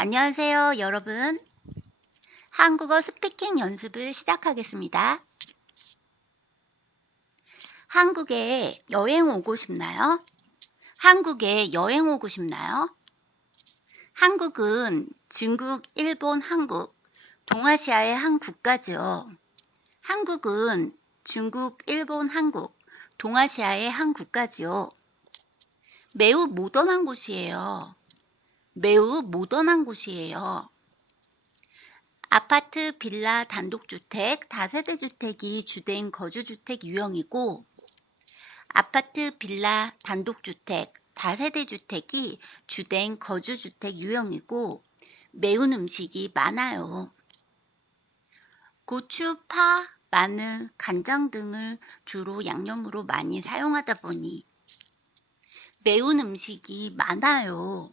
안녕하세요, 여러분. 한국어 스피킹 연습을 시작하겠습니다. 한국에 여행 오고 싶나요? 한국에 여행 오고 싶나요? 한국은 중국, 일본, 한국, 동아시아의 한 국가죠. 한국은 중국, 일본, 한국, 동아시아의 한 국가죠. 매우 모던한 곳이에요. 매우 모던한 곳이에요. 아파트, 빌라, 단독주택, 다세대 주택이 주된 거주주택 유형이고, 아파트, 빌라, 단독주택, 다세대 주택이 주된 거주주택 유형이고, 매운 음식이 많아요. 고추, 파, 마늘, 간장 등을 주로 양념으로 많이 사용하다 보니 매운 음식이 많아요.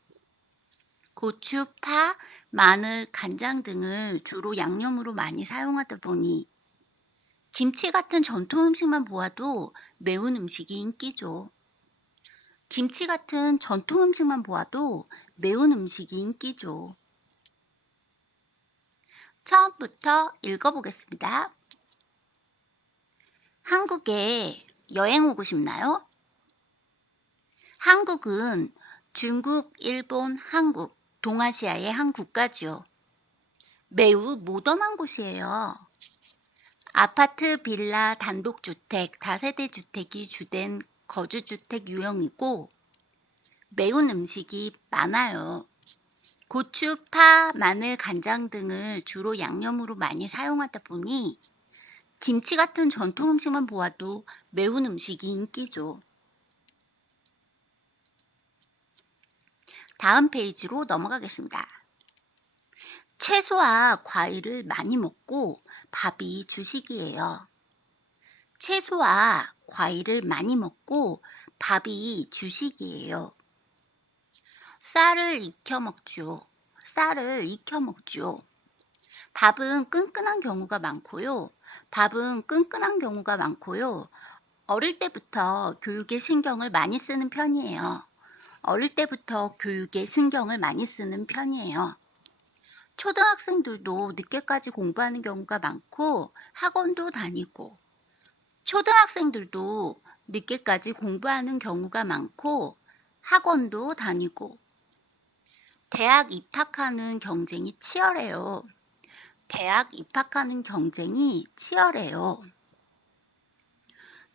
고추, 파, 마늘, 간장 등을 주로 양념으로 많이 사용하다 보니 김치 같은 전통 음식만 보아도 매운 음식이 인기죠. 김치 같은 전통 음식만 보아도 매운 음식이 인기죠. 처음부터 읽어보겠습니다. 한국에 여행 오고 싶나요? 한국은 중국, 일본, 한국, 동아시아의 한 국가죠. 매우 모던한 곳이에요. 아파트, 빌라, 단독주택, 다세대 주택이 주된 거주주택 유형이고 매운 음식이 많아요. 고추, 파, 마늘, 간장 등을 주로 양념으로 많이 사용하다 보니 김치 같은 전통 음식만 보아도 매운 음식이 인기죠. 다음 페이지로 넘어가겠습니다. 채소와 과일을 많이 먹고 밥이 주식이에요. 채소와 과일을 많이 먹고 밥이 주식이에요. 쌀을 익혀 먹죠. 쌀을 익혀 먹죠. 밥은 끈끈한 경우가 많고요. 밥은 끈끈한 경우가 많고요. 어릴 때부터 교육에 신경을 많이 쓰는 편이에요. 어릴 때부터 교육에 신경을 많이 쓰는 편이에요. 초등학생들도 늦게까지 공부하는 경우가 많고 학원도 다니고 초등학생들도 늦게까지 공부하는 경우가 많고 학원도 다니고 대학 입학하는 경쟁이 치열해요. 대학 입학하는 경쟁이 치열해요.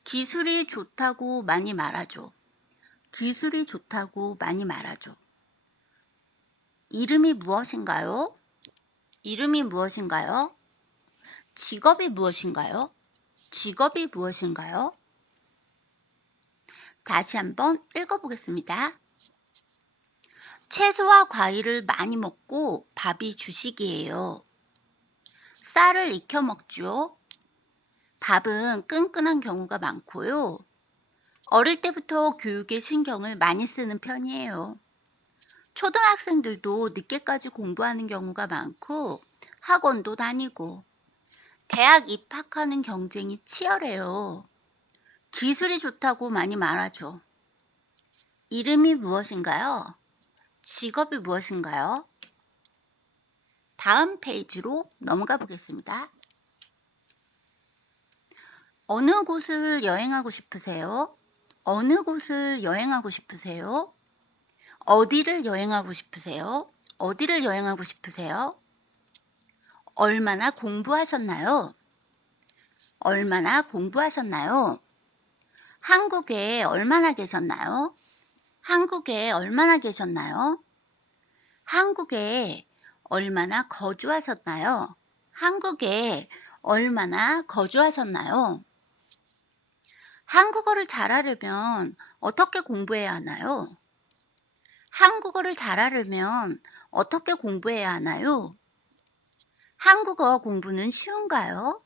기술이 좋다고 많이 말하죠. 기술이 좋다고 많이 말하죠. 이름이 무엇인가요? 이름이 무엇인가요? 직업이 무엇인가요? 직업이 무엇인가요? 다시 한번 읽어보겠습니다. 채소와 과일을 많이 먹고 밥이 주식이에요. 쌀을 익혀 먹죠. 밥은 끈끈한 경우가 많고요. 어릴 때부터 교육에 신경을 많이 쓰는 편이에요. 초등학생들도 늦게까지 공부하는 경우가 많고 학원도 다니고 대학 입학하는 경쟁이 치열해요. 기술이 좋다고 많이 말하죠. 이름이 무엇인가요? 직업이 무엇인가요? 다음 페이지로 넘어가 보겠습니다. 어느 곳을 여행하고 싶으세요? 어느 곳을 여행하고 싶으세요? 어디를 여행하고 싶으세요? 어디를 여행하고 싶으세요? 얼마나 공부하셨나요? 얼마나 공부하셨나요? 한국에 얼마나 계셨나요? 한국에 얼마나 계셨나요? 한국에 얼마나 거주하셨나요? 한국에 얼마나 거주하셨나요? 한국어를 잘하려면 어떻게 공부해야 하나요? 한국어를 잘하려면 어떻게 공부해야 하나요? 한국어 공부는 쉬운가요?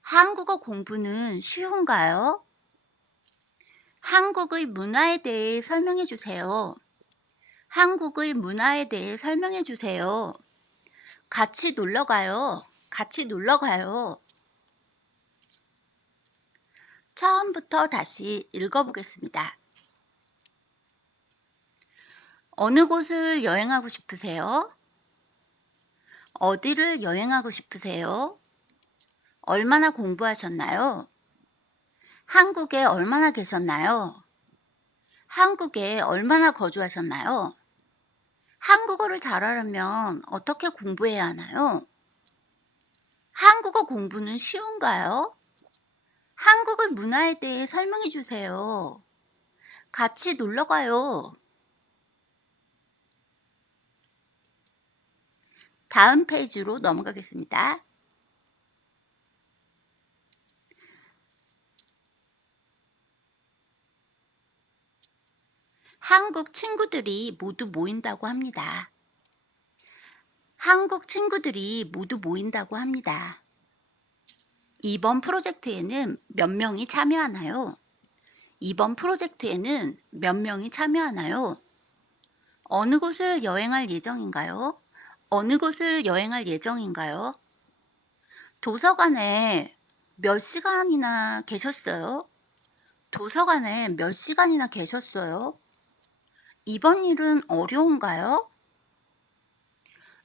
한국어 공부는 쉬운가요? 한국의 문화에 대해 설명해 주세요. 한국의 문화에 대해 설명해 주세요. 같이 놀러 가요. 같이 놀러 가요. 처음부터 다시 읽어보겠습니다. 어느 곳을 여행하고 싶으세요? 어디를 여행하고 싶으세요? 얼마나 공부하셨나요? 한국에 얼마나 계셨나요? 한국에 얼마나 거주하셨나요? 한국어를 잘하려면 어떻게 공부해야 하나요? 한국어 공부는 쉬운가요? 한국의 문화에 대해 설명해 주세요. 같이 놀러 가요. 다음 페이지로 넘어가겠습니다. 한국 친구들이 모두 모인다고 합니다. 한국 친구들이 모두 모인다고 합니다. 이번 프로젝트에는 몇 명이 참여하나요? 이번 프로젝트에는 몇 명이 참여하나요? 어느 곳을 여행할 예정인가요? 어느 곳을 여행할 예정인가요? 도서관에 몇 시간이나 계셨어요? 도서관에 몇 시간이나 계셨어요? 이번 일은 어려운가요?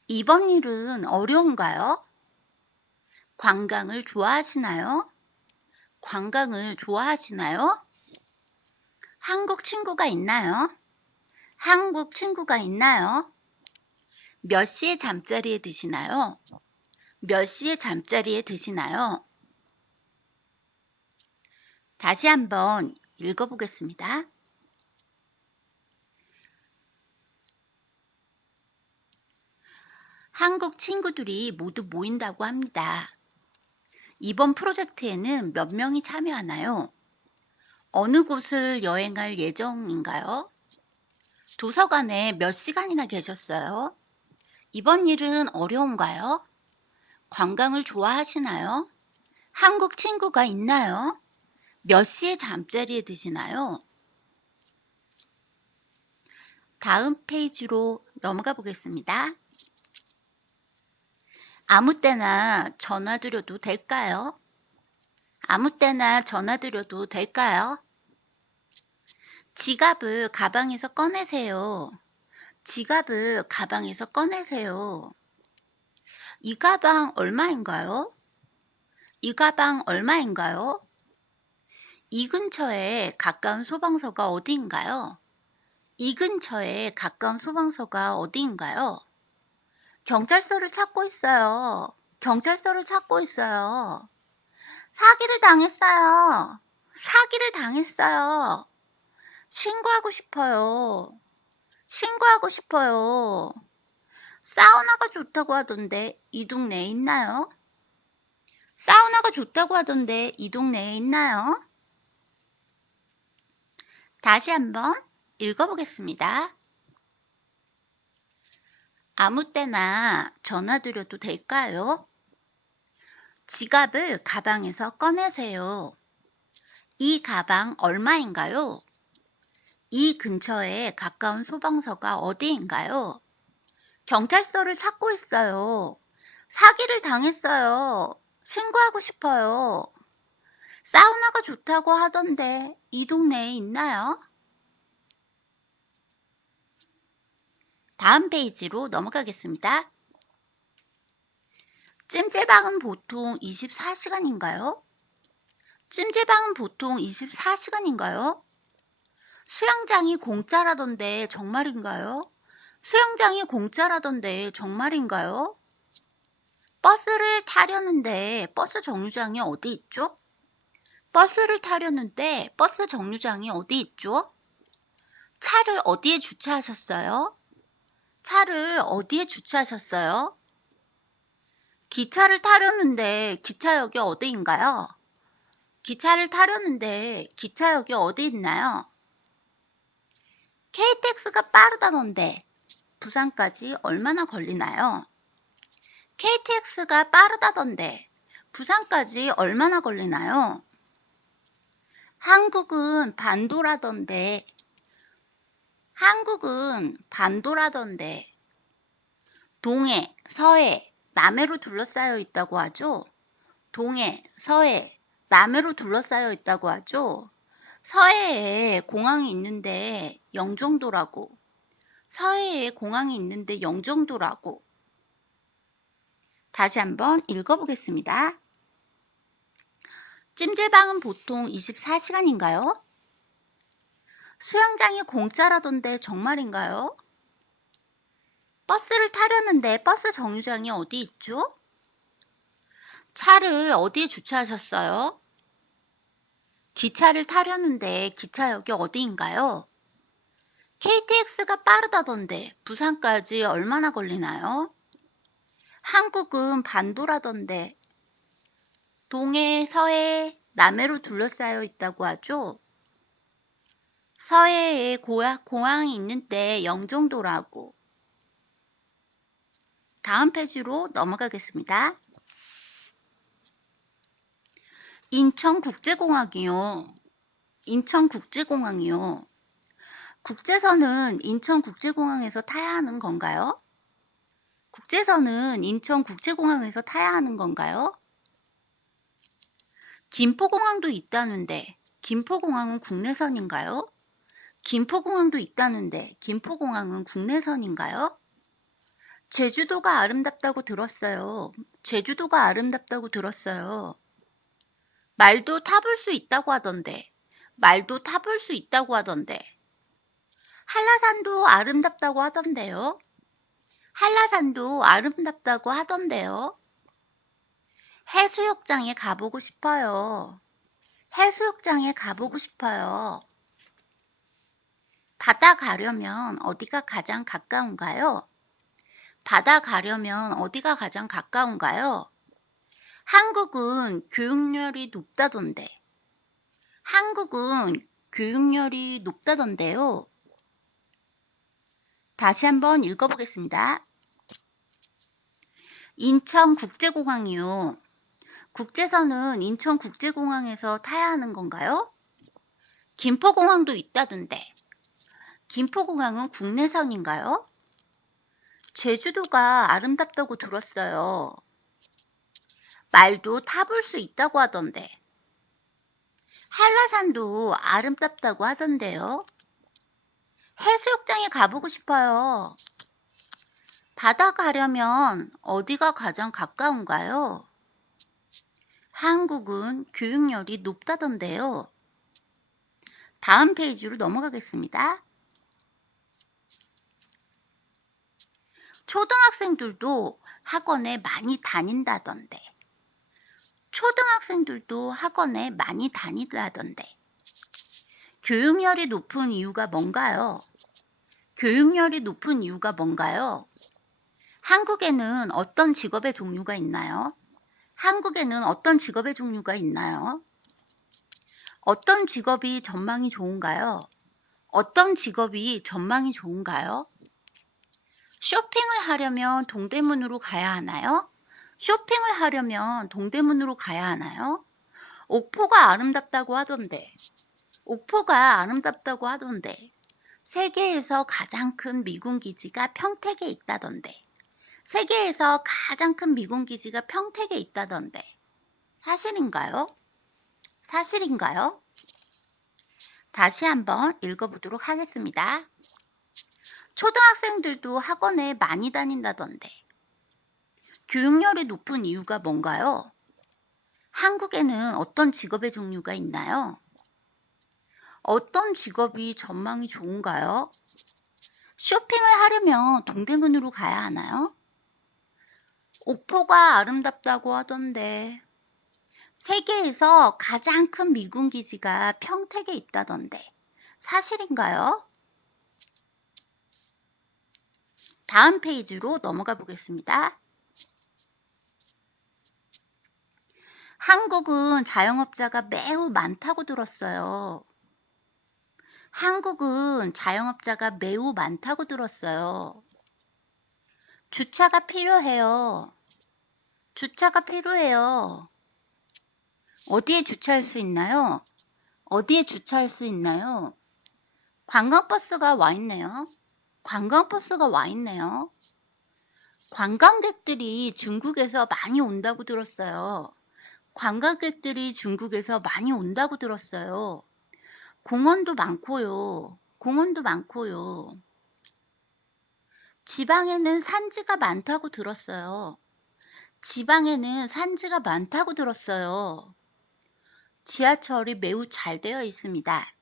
이번 일은 어려운가요? 관광을 좋아하시나요? 관광을 좋아하시나요? 한국 친구가 있나요? 한국 친구가 있나요? 몇 시에 잠자리에 드시나요? 몇 시에 잠자리에 드시나요? 다시 한번 읽어보겠습니다. 한국 친구들이 모두 모인다고 합니다. 이번 프로젝트에는 몇 명이 참여하나요? 어느 곳을 여행할 예정인가요? 도서관에 몇 시간이나 계셨어요? 이번 일은 어려운가요? 관광을 좋아하시나요? 한국 친구가 있나요? 몇 시에 잠자리에 드시나요? 다음 페이지로 넘어가 보겠습니다. 아무 때나 전화드려도 될까요? 아무 때나 전화드려도 될까요? 지갑을 가방에서 꺼내세요. 지갑을 가방에서 꺼내세요. 이 가방 얼마인가요? 이 가방 얼마인가요? 이 근처에 가까운 소방서가 어디인가요? 이 근처에 가까운 소방서가 어디인가요? 경찰서를 찾고 있어요. 경찰서를 찾고 있어요. 사기를 당했어요. 사기를 당했어요. 신고하고 싶어요. 신고하고 싶어요. 사우나가 좋다고 하던데 이 동네에 있나요? 사우나가 좋다고 하던데 이 동네에 있나요? 다시 한번 읽어보겠습니다. 아무 때나 전화드려도 될까요? 지갑을 가방에서 꺼내세요. 이 가방 얼마인가요? 이 근처에 가까운 소방서가 어디인가요? 경찰서를 찾고 있어요. 사기를 당했어요. 신고하고 싶어요. 사우나가 좋다고 하던데 이 동네에 있나요? 다음 페이지로 넘어가겠습니다. 찜질방은 보통 24시간인가요? 찜질방은 보통 24시간인가요? 수영장이 공짜라던데 정말인가요? 수영장이 공짜라던데 정말인가요? 버스를 타려는데 버스 정류장이 어디 있죠? 버스를 타려는데 버스 정류장이 어디 있죠? 차를 어디에 주차하셨어요? 차를 어디에 주차하셨어요? 기차를 타려는데 기차역이 어디인가요? 기차를 타려는데 기차역이 어디 있나요? KTX가 빠르다던데 부산까지 얼마나 걸리나요? KTX가 빠르다던데 부산까지 얼마나 걸리나요? 한국은 반도라던데 한국은 반도라던데 동해, 서해, 남해로 둘러싸여 있다고 하죠? 동해, 서해, 남해로 둘러싸여 있다고 하죠? 서해에 공항이 있는데 영종도라고, 서해에 공항이 있는데 영종도라고. 다시 한번 읽어보겠습니다. 찜질방은 보통 24시간인가요? 수영장이 공짜라던데 정말인가요? 버스를 타려는데 버스 정류장이 어디 있죠? 차를 어디에 주차하셨어요? 기차를 타려는데 기차역이 어디인가요? KTX가 빠르다던데 부산까지 얼마나 걸리나요? 한국은 반도라던데 동해, 서해, 남해로 둘러싸여 있다고 하죠? 서해에 공항이 있는데 영종도라고. 다음 페이지로 넘어가겠습니다. 인천국제공항이요. 인천국제공항이요. 국제선은 인천국제공항에서 타야 하는 건가요? 국제선은 인천국제공항에서 타야 하는 건가요? 김포공항도 있다는데 김포공항은 국내선인가요? 김포공항도 있다는데 김포공항은 국내선인가요? 제주도가 아름답다고 들었어요. 제주도가 아름답다고 들었어요. 말도 타볼 수 있다고 하던데. 말도 타볼 수 있다고 하던데. 한라산도 아름답다고 하던데요. 한라산도 아름답다고 하던데요. 해수욕장에 가보고 싶어요. 해수욕장에 가보고 싶어요. 바다 가려면 어디가 가장 가까운가요? 바다 가려면 어디가 가장 가까운가요? 한국은 교육열이 높다던데. 한국은 교육열이 높다던데요. 다시 한번 읽어보겠습니다. 인천국제공항이요. 국제선은 인천국제공항에서 타야 하는 건가요? 김포공항도 있다던데. 김포공항은 국내선인가요? 제주도가 아름답다고 들었어요. 말도 타볼 수 있다고 하던데. 한라산도 아름답다고 하던데요. 해수욕장에 가보고 싶어요. 바다 가려면 어디가 가장 가까운가요? 한국은 교육열이 높다던데요. 다음 페이지로 넘어가겠습니다. 초등학생들도 학원에 많이 다닌다던데. 초등학생들도 학원에 많이 다니다던데. 교육열이 높은 이유가 뭔가요? 교육열이 높은 이유가 뭔가요? 한국에는 어떤 직업의 종류가 있나요? 한국에는 어떤 직업의 종류가 있나요? 어떤 직업이 전망이 좋은가요? 어떤 직업이 전망이 좋은가요? 쇼핑을 하려면 동대문으로 가야 하나요? 쇼핑을 하려면 동대문으로 가야 하나요? 옥포가 아름답다고 하던데. 옥포가 아름답다고 하던데. 세계에서 가장 큰 미군 기지가 평택에 있다던데. 세계에서 가장 큰 미군 기지가 평택에 있다던데. 사실인가요? 사실인가요? 다시 한번 읽어보도록 하겠습니다. 초등학생들도 학원에 많이 다닌다던데. 교육열이 높은 이유가 뭔가요? 한국에는 어떤 직업의 종류가 있나요? 어떤 직업이 전망이 좋은가요? 쇼핑을 하려면 동대문으로 가야 하나요? 옥포가 아름답다고 하던데. 세계에서 가장 큰 미군 기지가 평택에 있다던데. 사실인가요? 다음 페이지로 넘어가 보겠습니다. 한국은 자영업자가 매우 많다고 들었어요. 한국은 자영업자가 매우 많다고 들었어요. 주차가 필요해요. 주차가 필요해요. 어디에 주차할 수 있나요? 어디에 주차할 수 있나요? 관광버스가 와 있네요. 관광버스가 와 있네요. 관광객들이 중국에서 많이 온다고 들었어요. 관광객들이 중국에서 많이 온다고 들었어요. 공원도 많고요. 공원도 많고요. 지방에는 산지가 많다고 들었어요. 지방에는 산지가 많다고 들었어요. 지하철이 매우 잘 되어 있습니다.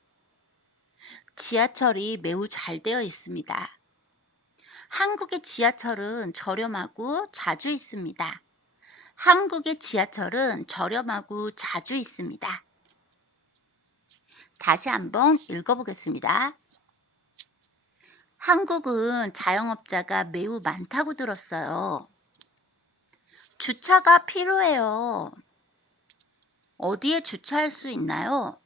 지하철이 매우 잘 되어 있습니다. 한국의 지하철은 저렴하고 자주 있습니다. 한국의 지하철은 저렴하고 자주 있습니다. 다시 한번 읽어보겠습니다. 한국은 자영업자가 매우 많다고 들었어요. 주차가 필요해요. 어디에 주차할 수 있나요?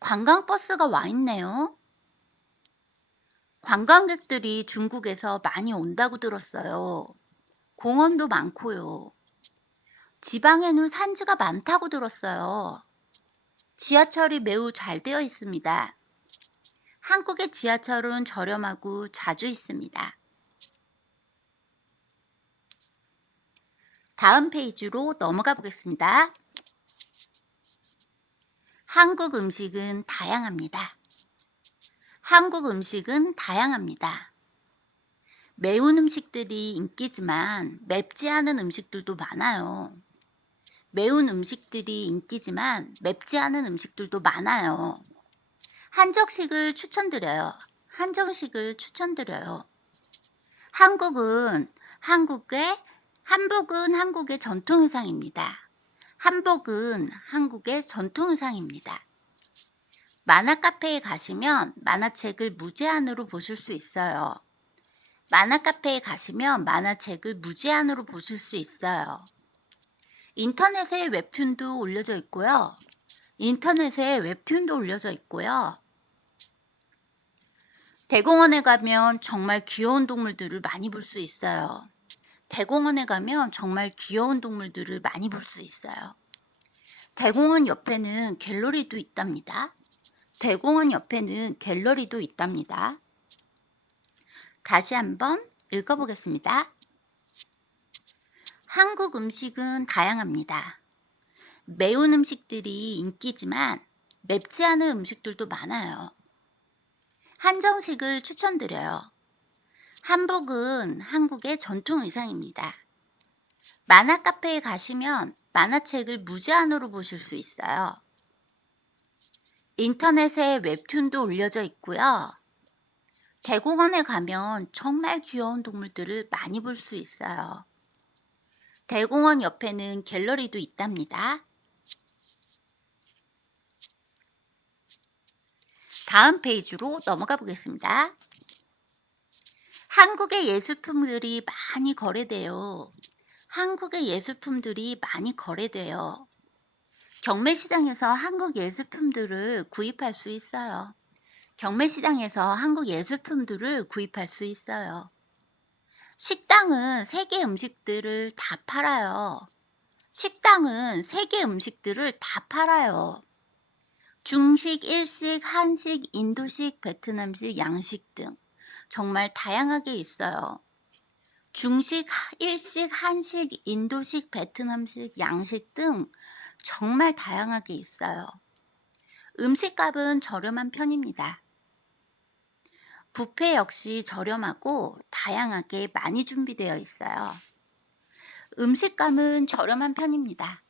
관광버스가 와 있네요. 관광객들이 중국에서 많이 온다고 들었어요. 공원도 많고요. 지방에는 산지가 많다고 들었어요. 지하철이 매우 잘 되어 있습니다. 한국의 지하철은 저렴하고 자주 있습니다. 다음 페이지로 넘어가 보겠습니다. 한국 음식은 다양합니다. 한국 음식은 다양합니다. 매운 음식들이 인기지만 맵지 않은 음식들도 많아요. 매운 음식들이 인기지만 맵지 않은 음식들도 많아요. 한정식을 추천드려요. 한정식을 추천드려요. 한복은 한국의 전통 의상입니다. 한복은 한국의 전통 의상입니다. 만화 카페에 가시면 만화책을 무제한으로 보실 수 있어요. 만화 카페에 가시면 만화책을 무제한으로 보실 수 있어요. 인터넷에 웹툰도 올려져 있고요. 대공원에 가면 정말 귀여운 동물들을 많이 볼 수 있어요. 대공원 옆에는 갤러리도 있답니다. 다시 한번 읽어보겠습니다. 한국 음식은 다양합니다. 매운 음식들이 인기지만 맵지 않은 음식들도 많아요. 한정식을 추천드려요. 한복은 한국의 전통 의상입니다. 만화 카페에 가시면 만화책을 무제한으로 보실 수 있어요. 인터넷에 웹툰도 올려져 있고요. 대공원에 가면 정말 귀여운 동물들을 많이 볼 수 있어요. 대공원 옆에는 갤러리도 있답니다. 다음 페이지로 넘어가 보겠습니다. 한국의 예술품들이 많이 거래돼요. 경매시장에서 한국 예술품들을 구입할 수 있어요. 식당은 세계 음식들을 다 팔아요. 중식, 일식, 한식, 인도식, 베트남식, 양식 등 정말 다양하게 있어요. 중식, 일식, 한식, 인도식, 베트남식, 양식 등 정말 다양하게 있어요. 음식값은 저렴한 편입니다. 뷔페 역시 저렴하고 다양하게 많이 준비되어 있어요. 음식값은 저렴한 편입니다.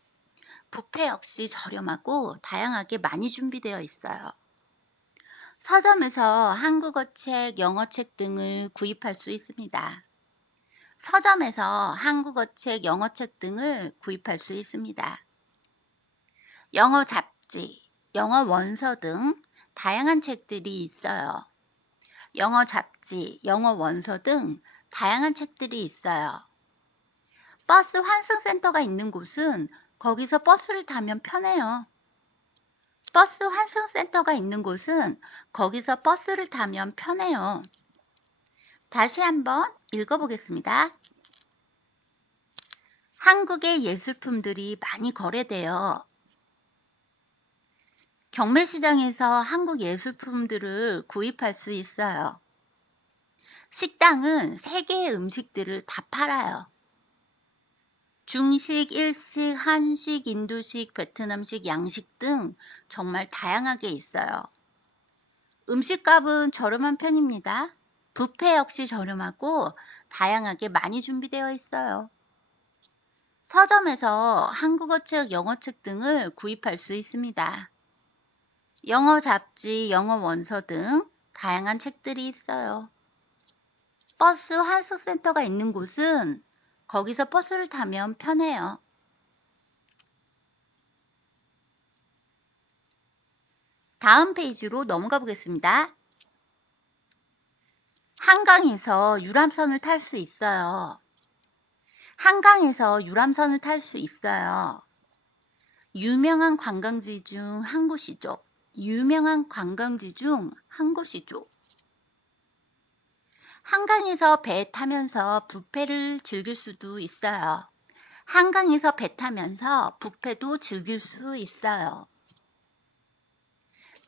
뷔페 역시 저렴하고 다양하게 많이 준비되어 있어요. 서점에서 한국어책, 영어책 등을 구입할 수 있습니다. 영어 잡지, 영어 원서 등 다양한 책들이 있어요. 버스 환승센터가 있는 곳은 거기서 버스를 타면 편해요. 다시 한번 읽어보겠습니다. 한국의 예술품들이 많이 거래돼요. 경매시장에서 한국 예술품들을 구입할 수 있어요. 식당은 세계의 음식들을 다 팔아요. 중식, 일식, 한식, 인도식, 베트남식, 양식 등 정말 다양하게 있어요. 음식값은 저렴한 편입니다. 뷔페 역시 저렴하고 다양하게 많이 준비되어 있어요. 서점에서 한국어 책, 영어 책 등을 구입할 수 있습니다. 영어 잡지, 영어 원서 등 다양한 책들이 있어요. 버스 환승센터가 있는 곳은 거기서 버스를 타면 편해요. 다음 페이지로 넘어가 보겠습니다. 한강에서 유람선을 탈 수 있어요. 한강에서 유람선을 탈 수 있어요. 유명한 관광지 중 한 곳이죠. 유명한 관광지 중 한 곳이죠. 한강에서 배 타면서 뷔페를 즐길 수도 있어요. 한강에서 배 타면서 뷔페도 즐길 수 있어요.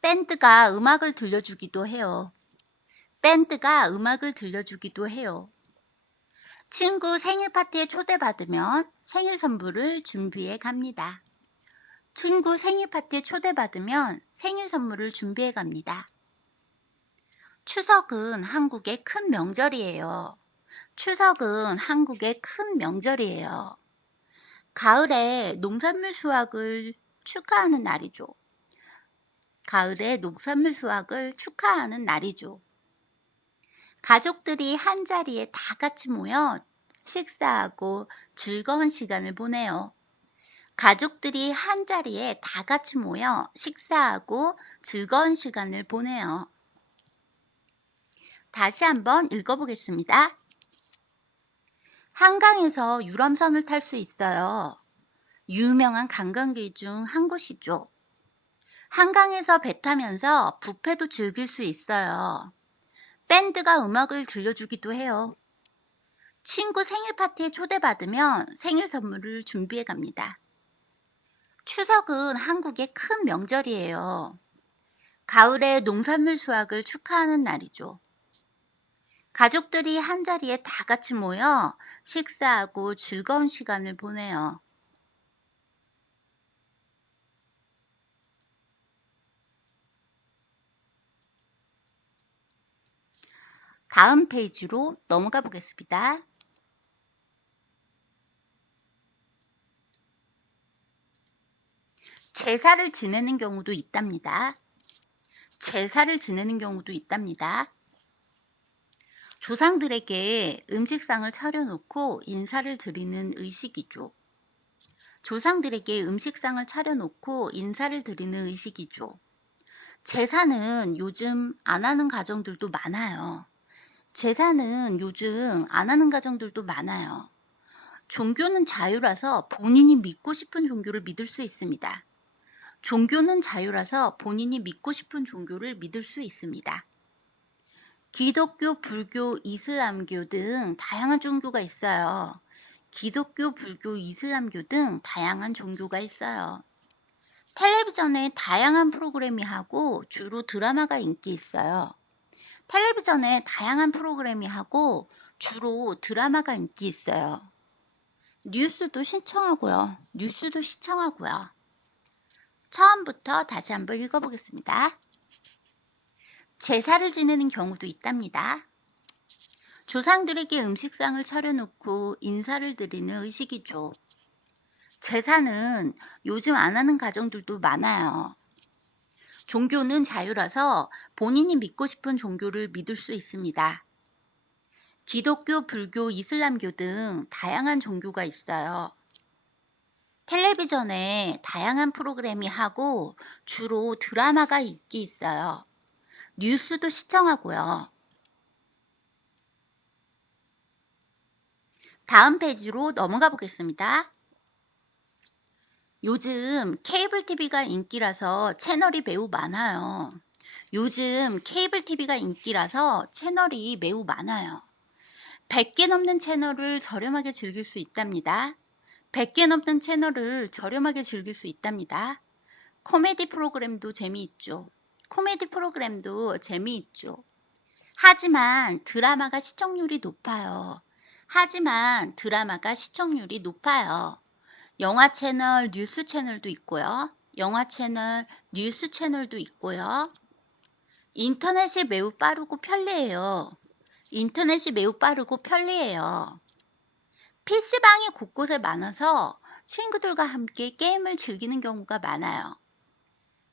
밴드가 음악을 들려주기도 해요. 밴드가 음악을 들려주기도 해요. 친구 생일 파티에 초대받으면 생일 선물을 준비해 갑니다. 친구 생일 파티에 초대받으면 생일 선물을 준비해 갑니다. 추석은 한국의 큰 명절이에요. 추석은 한국의 큰 명절이에요. 가을에 농산물 수확을 축하하는 날이죠. 가을에 농산물 수확을 축하하는 날이죠. 가족들이 한자리에 다 같이 모여 식사하고 즐거운 시간을 보내요. 가족들이 한자리에 다 같이 모여 식사하고 즐거운 시간을 보내요. 다시 한번 읽어보겠습니다. 한강에서 유람선을 탈 수 있어요. 유명한 관광지 중 한 곳이죠. 한강에서 배 타면서 뷔페도 즐길 수 있어요. 밴드가 음악을 들려주기도 해요. 친구 생일 파티에 초대받으면 생일 선물을 준비해 갑니다. 추석은 한국의 큰 명절이에요. 가을에 농산물 수확을 축하하는 날이죠. 가족들이 한자리에 다 같이 모여 식사하고 즐거운 시간을 보내요. 다음 페이지로 넘어가 보겠습니다. 제사를 지내는 경우도 있답니다. 제사를 지내는 경우도 있답니다. 조상들에게 음식상을 차려놓고 인사를 드리는 의식이죠. 조상들에게 음식상을 차려놓고 인사를 드리는 의식이죠. 제사는 요즘 안 하는 가정들도 많아요. 제사는 요즘 안 하는 가정들도 많아요. 종교는 자유라서 본인이 믿고 싶은 종교를 믿을 수 있습니다. 종교는 자유라서 본인이 믿고 싶은 종교를 믿을 수 있습니다. 기독교, 불교, 이슬람교 등 다양한 종교가 있어요. 기독교, 불교, 이슬람교 등 다양한 종교가 있어요. 텔레비전에 다양한 프로그램이 하고 주로 드라마가 인기 있어요. 텔레비전에 다양한 프로그램이 하고 주로 드라마가 인기 있어요. 뉴스도 시청하고요. 뉴스도 시청하고요. 처음부터 다시 한번 읽어보겠습니다. 제사를 지내는 경우도 있답니다. 조상들에게 음식상을 차려놓고 인사를 드리는 의식이죠. 제사는 요즘 안 하는 가정들도 많아요. 종교는 자유라서 본인이 믿고 싶은 종교를 믿을 수 있습니다. 기독교, 불교, 이슬람교 등 다양한 종교가 있어요. 텔레비전에 다양한 프로그램이 하고 주로 드라마가 인기 있어요. 뉴스도 시청하고요. 다음 페이지로 넘어가 보겠습니다. 요즘 케이블 TV가 인기라서 채널이 매우 많아요. 요즘 케이블 TV가 인기라서 채널이 매우 많아요. 100개 넘는 채널을 저렴하게 즐길 수 있답니다. 100개 넘는 채널을 저렴하게 즐길 수 있답니다. 코미디 프로그램도 재미있죠. 코미디 프로그램도 재미있죠. 하지만 드라마가 시청률이 높아요. 하지만 드라마가 시청률이 높아요. 영화 채널, 뉴스 채널도 있고요. 영화 채널, 뉴스 채널도 있고요. 인터넷이 매우 빠르고 편리해요. 인터넷이 매우 빠르고 편리해요. PC방이 곳곳에 많아서 친구들과 함께 게임을 즐기는 경우가 많아요.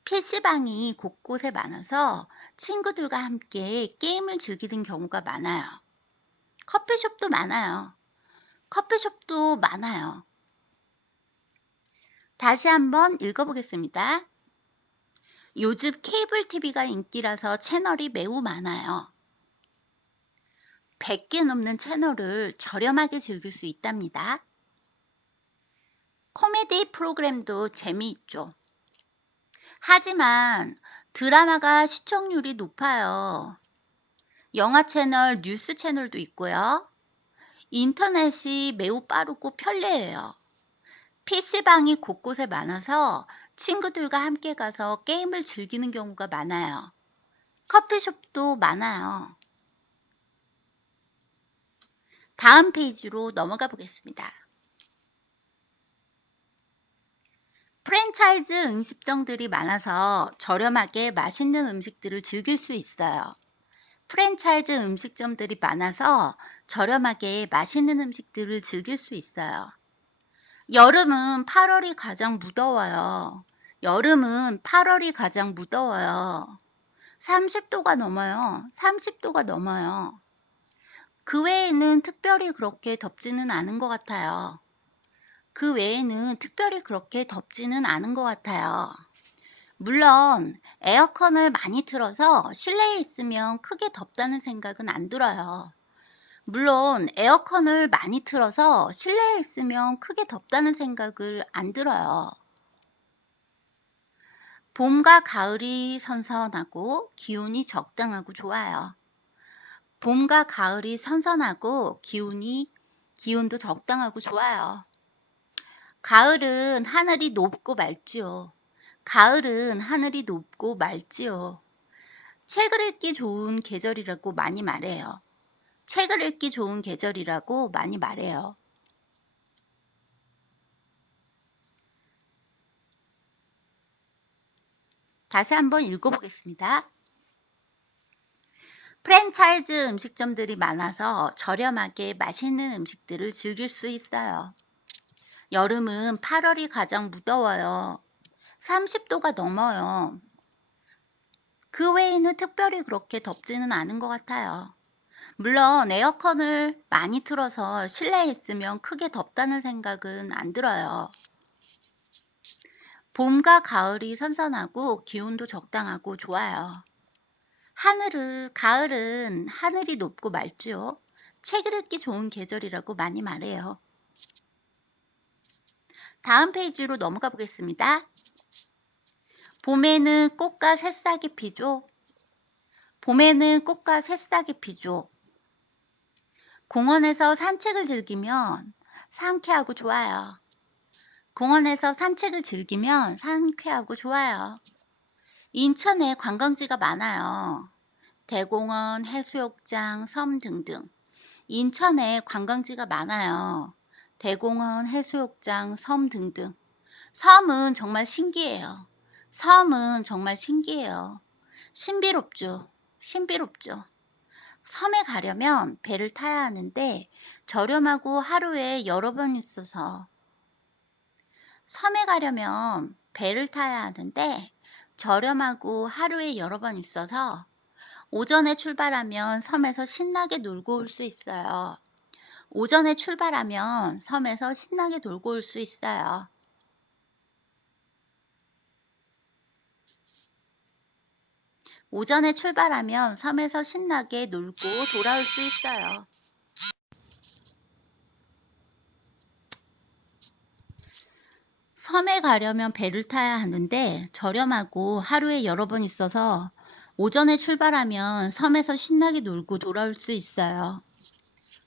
PC방이 곳곳에 많아서 친구들과 함께 게임을 즐기는 경우가 많아요. 커피숍도 많아요. 커피숍도 많아요. 다시 한번 읽어보겠습니다. 요즘 케이블 TV가 인기라서 채널이 매우 많아요. 100개 넘는 채널을 저렴하게 즐길 수 있답니다. 코미디 프로그램도 재미있죠. 하지만 드라마가 시청률이 높아요. 영화 채널, 뉴스 채널도 있고요. 인터넷이 매우 빠르고 편리해요. PC방이 곳곳에 많아서 친구들과 함께 가서 게임을 즐기는 경우가 많아요. 커피숍도 많아요. 다음 페이지로 넘어가 보겠습니다. 프랜차이즈 음식점들이 많아서 저렴하게 맛있는 음식들을 즐길 수 있어요. 프랜차이즈 음식점들이 많아서 저렴하게 맛있는 음식들을 즐길 수 있어요. 여름은 8월이 가장 무더워요. 여름은 8월이 가장 무더워요. 30도가 넘어요. 30도가 넘어요. 그 외에는 특별히 그렇게 덥지는 않은 것 같아요. 그 외에는 특별히 그렇게 덥지는 않은 것 같아요. 물론 에어컨을 많이 틀어서 실내에 있으면 크게 덥다는 생각은 안 들어요. 물론 에어컨을 많이 틀어서 실내에 있으면 크게 덥다는 생각을 안 들어요. 봄과 가을이 선선하고 기온이 적당하고 좋아요. 봄과 가을이 선선하고 기온도 적당하고 좋아요. 가을은 하늘이 높고 맑지요. 가을은 하늘이 높고 맑지요. 책을 읽기 좋은 계절이라고 많이 말해요. 책을 읽기 좋은 계절이라고 많이 말해요. 다시 한번 읽어보겠습니다. 프랜차이즈 음식점들이 많아서 저렴하게 맛있는 음식들을 즐길 수 있어요. 여름은 8월이 가장 무더워요. 30도가 넘어요. 그 외에는 특별히 그렇게 덥지는 않은 것 같아요. 물론 에어컨을 많이 틀어서 실내에 있으면 크게 덥다는 생각은 안 들어요. 봄과 가을이 선선하고 기온도 적당하고 좋아요. 가을은 하늘이 높고 맑지요. 책을 읽기 좋은 계절이라고 많이 말해요. 다음 페이지로 넘어가 보겠습니다. 봄에는 꽃과 새싹이 피죠. 봄에는 꽃과 새싹이 피죠. 공원에서 산책을 즐기면 상쾌하고 좋아요. 공원에서 산책을 즐기면 상쾌하고 좋아요. 인천에 관광지가 많아요. 대공원, 해수욕장, 섬 등등. 인천에 관광지가 많아요. 대공원, 해수욕장, 섬 등등. 섬은 정말 신기해요. 섬은 정말 신기해요. 신비롭죠. 신비롭죠. 섬에 가려면 배를 타야 하는데 저렴하고 하루에 여러 번 있어서 섬에 가려면 배를 타야 하는데 저렴하고 하루에 여러 번 있어서 오전에 출발하면 섬에서 신나게 놀고 올 수 있어요. 오전에 출발하면 섬에서 신나게 놀고 올 수 있어요. 오전에 출발하면 섬에서 신나게 놀고 돌아올 수 있어요. 섬에 가려면 배를 타야 하는데 저렴하고 하루에 여러 번 있어서 오전에 출발하면 섬에서 신나게 놀고 돌아올 수 있어요.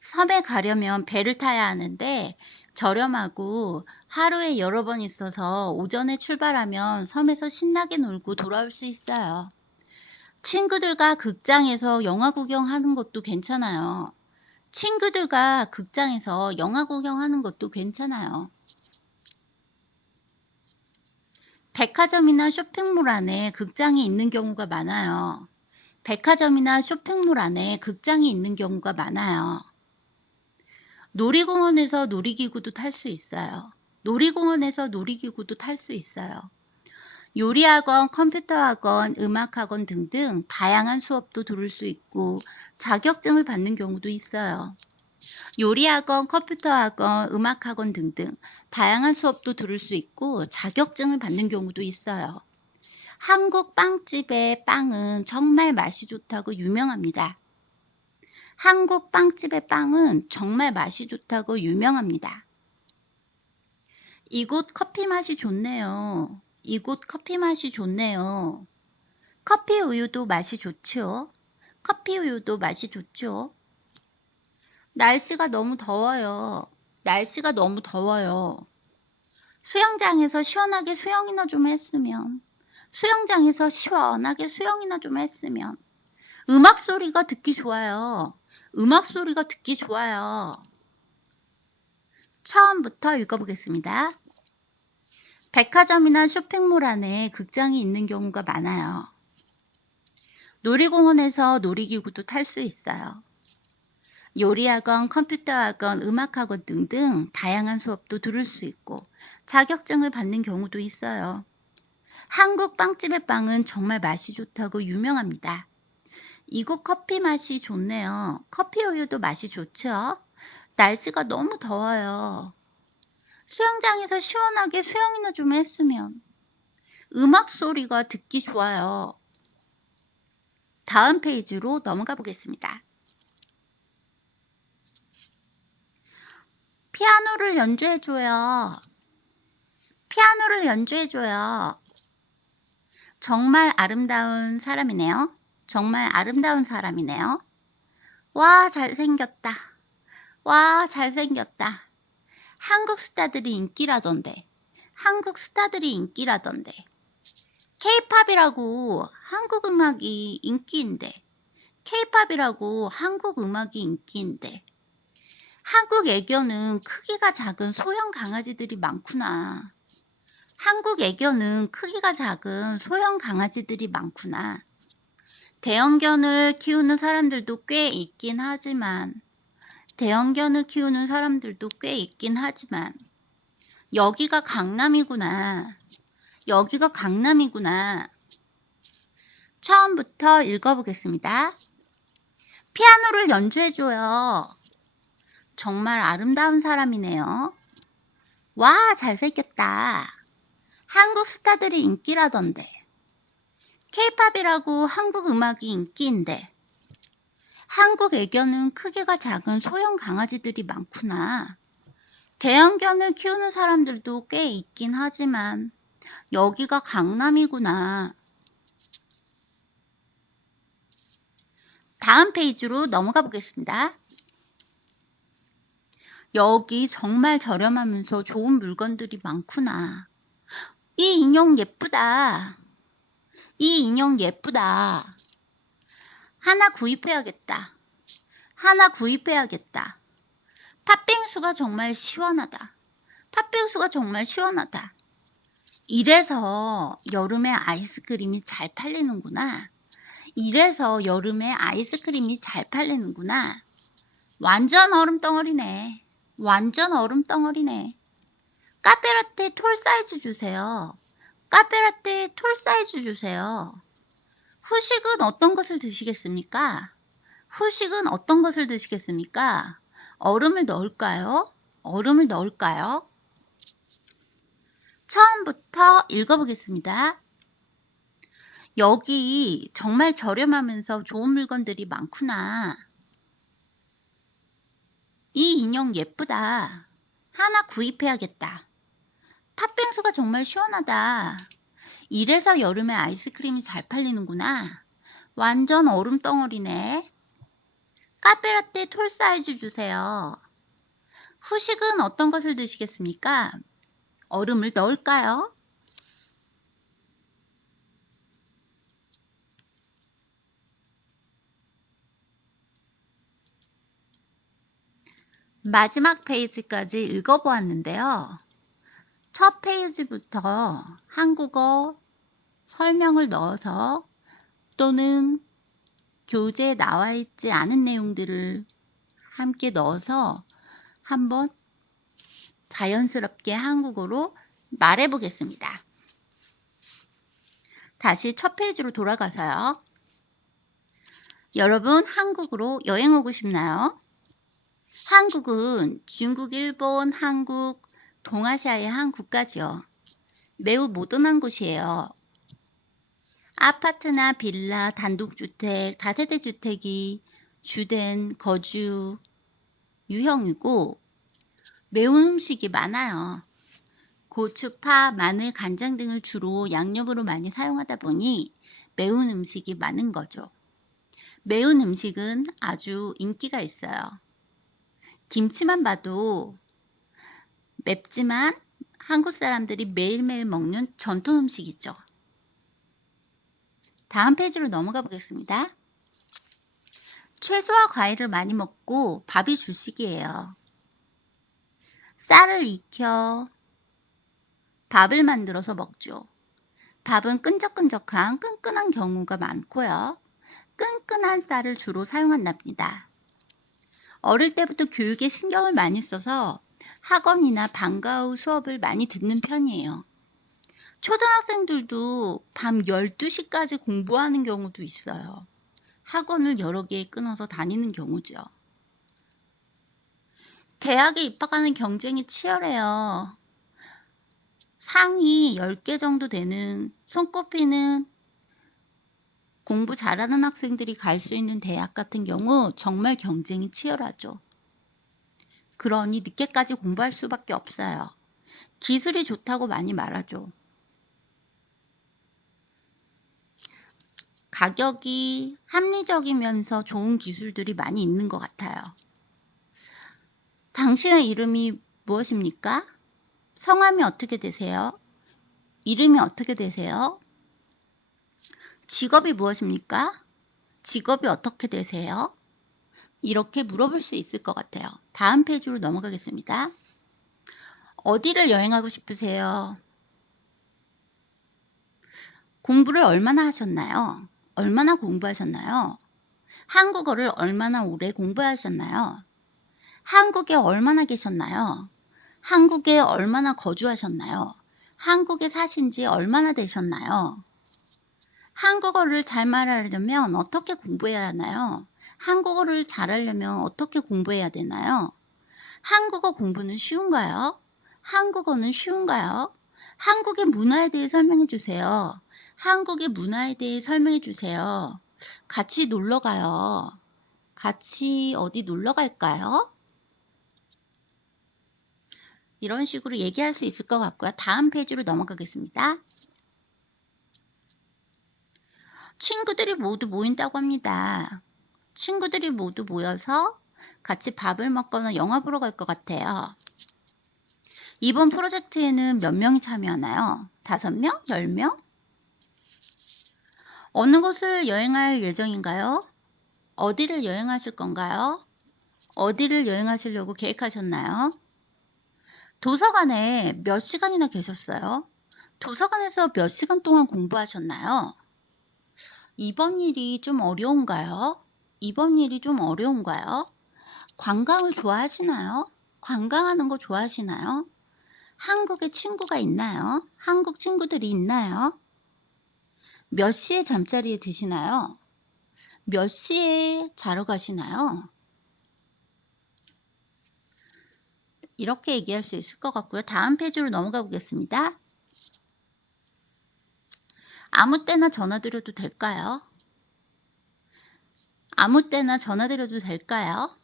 섬에 가려면 배를 타야 하는데 저렴하고 하루에 여러 번 있어서 오전에 출발하면 섬에서 신나게 놀고 돌아올 수 있어요. 친구들과 극장에서 영화 구경하는 것도 괜찮아요. 친구들과 극장에서 영화 구경하는 것도 괜찮아요. 백화점이나 쇼핑몰 안에 극장이 있는 경우가 많아요. 백화점이나 쇼핑몰 안에 극장이 있는 경우가 많아요. 놀이공원에서 놀이기구도 탈 수 있어요. 놀이공원에서 놀이기구도 탈 수 있어요. 요리학원, 컴퓨터학원, 음악학원 등등 다양한 수업도 들을 수 있고 자격증을 받는 경우도 있어요. 요리학원, 컴퓨터학원, 음악학원 등등 다양한 수업도 들을 수 있고 자격증을 받는 경우도 있어요. 한국 빵집의 빵은 정말 맛이 좋다고 유명합니다. 한국 빵집의 빵은 정말 맛이 좋다고 유명합니다. 이곳 커피 맛이 좋네요. 이곳 커피 맛이 좋네요. 커피 우유도 맛이 좋죠. 커피 우유도 맛이 좋죠. 날씨가 너무 더워요. 날씨가 너무 더워요. 수영장에서 시원하게 수영이나 좀 했으면. 수영장에서 시원하게 수영이나 좀 했으면. 음악 소리가 듣기 좋아요. 음악 소리가 듣기 좋아요. 처음부터 읽어보겠습니다. 백화점이나 쇼핑몰 안에 극장이 있는 경우가 많아요. 놀이공원에서 놀이기구도 탈 수 있어요. 요리학원, 컴퓨터학원, 음악학원 등등 다양한 수업도 들을 수 있고 자격증을 받는 경우도 있어요. 한국 빵집의 빵은 정말 맛이 좋다고 유명합니다. 이곳 커피 맛이 좋네요. 커피 우유도 맛이 좋죠? 날씨가 너무 더워요. 수영장에서 시원하게 수영이나 좀 했으면. 음악 소리가 듣기 좋아요. 다음 페이지로 넘어가 보겠습니다. 피아노를 연주해줘요. 피아노를 연주해줘요. 정말 아름다운 사람이네요. 정말 아름다운 사람이네요. 와, 잘생겼다. 와, 잘생겼다. 한국 스타들이 인기라던데. 한국 스타들이 인기라던데. K-팝이라고 한국 음악이 인기인데. K-팝이라고 한국 음악이 인기인데. 한국 애견은 크기가 작은 소형 강아지들이 많구나. 한국 애견은 크기가 작은 소형 강아지들이 많구나. 대형견을 키우는 사람들도 꽤 있긴 하지만 대형견을 키우는 사람들도 꽤 있긴 하지만 여기가 강남이구나. 여기가 강남이구나. 처음부터 읽어보겠습니다. 피아노를 연주해줘요. 정말 아름다운 사람이네요. 와, 잘생겼다. 한국 스타들이 인기라던데. K-팝이라고 한국 음악이 인기인데. 한국 애견은 크기가 작은 소형 강아지들이 많구나. 대형견을 키우는 사람들도 꽤 있긴 하지만 여기가 강남이구나. 다음 페이지로 넘어가 보겠습니다. 여기 정말 저렴하면서 좋은 물건들이 많구나. 이 인형 예쁘다. 이 인형 예쁘다. 하나 구입해야겠다. 하나 구입해야겠다. 팥빙수가 정말 시원하다. 팥빙수가 정말 시원하다. 이래서 여름에 아이스크림이 잘 팔리는구나. 이래서 여름에 아이스크림이 잘 팔리는구나. 완전 얼음덩어리네. 완전 얼음덩어리네. 카페라떼 톨 사이즈 주세요. 카페라떼 톨 사이즈 주세요. 후식은 어떤 것을 드시겠습니까? 후식은 어떤 것을 드시겠습니까? 얼음을 넣을까요? 얼음을 넣을까요? 처음부터 읽어보겠습니다. 여기 정말 저렴하면서 좋은 물건들이 많구나. 이 인형 예쁘다. 하나 구입해야겠다. 팥빙수가 정말 시원하다. 이래서 여름에 아이스크림이 잘 팔리는구나. 완전 얼음덩어리네. 카페라떼 톨 사이즈 주세요. 후식은 어떤 것을 드시겠습니까? 얼음을 넣을까요? 마지막 페이지까지 읽어보았는데요. 첫 페이지부터 한국어 설명을 넣어서 또는 교재에 나와 있지 않은 내용들을 함께 넣어서 한번 자연스럽게 한국어로 말해 보겠습니다. 다시 첫 페이지로 돌아가서요. 여러분, 한국으로 여행 오고 싶나요? 한국은 중국, 일본, 한국, 동아시아의 한 국가죠. 매우 모던한 곳이에요. 아파트나 빌라, 단독주택, 다세대 주택이 주된 거주 유형이고 매운 음식이 많아요. 고추, 파, 마늘, 간장 등을 주로 양념으로 많이 사용하다 보니 매운 음식이 많은 거죠. 매운 음식은 아주 인기가 있어요. 김치만 봐도 맵지만 한국 사람들이 매일매일 먹는 전통 음식이죠. 다음 페이지로 넘어가 보겠습니다. 채소와 과일을 많이 먹고 밥이 주식이에요. 쌀을 익혀 밥을 만들어서 먹죠. 밥은 끈적끈적한 끈끈한 경우가 많고요. 끈끈한 쌀을 주로 사용한답니다. 어릴 때부터 교육에 신경을 많이 써서 학원이나 방과 후 수업을 많이 듣는 편이에요. 초등학생들도 밤 12시까지 공부하는 경우도 있어요. 학원을 여러 개 끊어서 다니는 경우죠. 대학에 입학하는 경쟁이 치열해요. 상위 10개 정도 되는 손꼽히는 공부 잘하는 학생들이 갈 수 있는 대학 같은 경우 정말 경쟁이 치열하죠. 그러니 늦게까지 공부할 수밖에 없어요. 기술이 좋다고 많이 말하죠. 가격이 합리적이면서 좋은 기술들이 많이 있는 것 같아요. 당신의 이름이 무엇입니까? 성함이 어떻게 되세요? 이름이 어떻게 되세요? 직업이 무엇입니까? 직업이 어떻게 되세요? 이렇게 물어볼 수 있을 것 같아요. 다음 페이지로 넘어가겠습니다. 어디를 여행하고 싶으세요? 공부를 얼마나 하셨나요? 얼마나 공부하셨나요? 한국어를 얼마나 오래 공부하셨나요? 한국에 얼마나 계셨나요? 한국에 얼마나 거주하셨나요? 한국에 사신 지 얼마나 되셨나요? 한국어를 잘 말하려면 어떻게 공부해야 하나요? 한국어를 잘하려면 어떻게 공부해야 되나요? 한국어 공부는 쉬운가요? 한국어는 쉬운가요? 한국의 문화에 대해 설명해 주세요. 한국의 문화에 대해 설명해 주세요. 같이 놀러 가요. 같이 어디 놀러 갈까요? 이런 식으로 얘기할 수 있을 것 같고요. 다음 페이지로 넘어가겠습니다. 친구들이 모두 모인다고 합니다. 친구들이 모두 모여서 같이 밥을 먹거나 영화 보러 갈 것 같아요. 이번 프로젝트에는 몇 명이 참여하나요? 5명? 10명? 어느 곳을 여행할 예정인가요? 어디를 여행하실 건가요? 어디를 여행하시려고 계획하셨나요? 도서관에 몇 시간이나 계셨어요? 도서관에서 몇 시간 동안 공부하셨나요? 이번 일이 좀 어려운가요? 이번 일이 좀 어려운가요? 관광을 좋아하시나요? 관광하는 거 좋아하시나요? 한국에 친구가 있나요? 한국 친구들이 있나요? 몇 시에 잠자리에 드시나요? 몇 시에 자러 가시나요? 이렇게 얘기할 수 있을 것 같고요. 다음 페이지로 넘어가 보겠습니다. 아무 때나 전화드려도 될까요? 아무 때나 전화드려도 될까요?